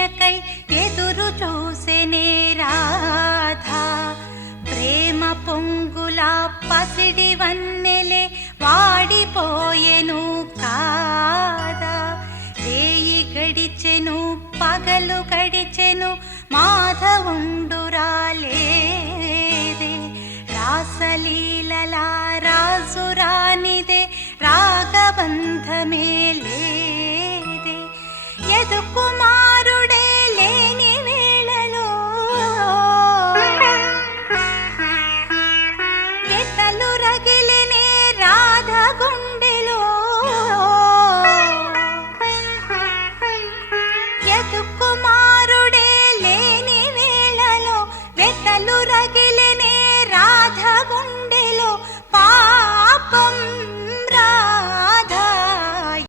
ప్రియకై ఎదురు చూసెనే రాధా. ప్రేమ పొంగుల పసిడి వన్నెలే వాడిపోయెను కాదా. రేయి గడిచెను పగలు గడిచెను మాధవుండురాలేదే. రాసలీలలా రాజురానిదే రాగబంధమే